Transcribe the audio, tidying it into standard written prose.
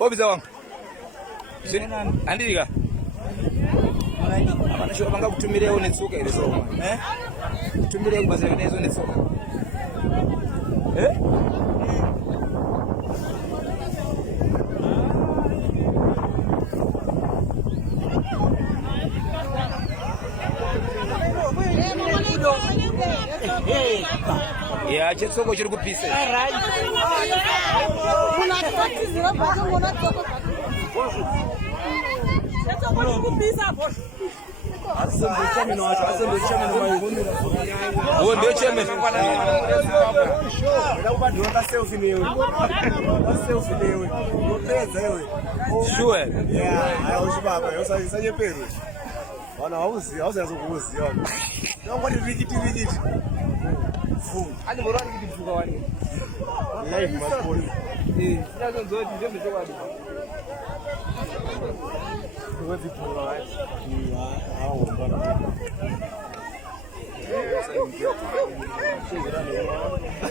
Obisa wangu. Andika. Abana sho banga kutumireho netsuka ile soma. Kutumireho kubaza nezo netsuka. Ya chetsoko chiri kupisa. Ani morani kitu wani. Live masipoli. Sasa ndio ndio mtoka wapi? Kwa vipi kwa wapi? Hao mbona.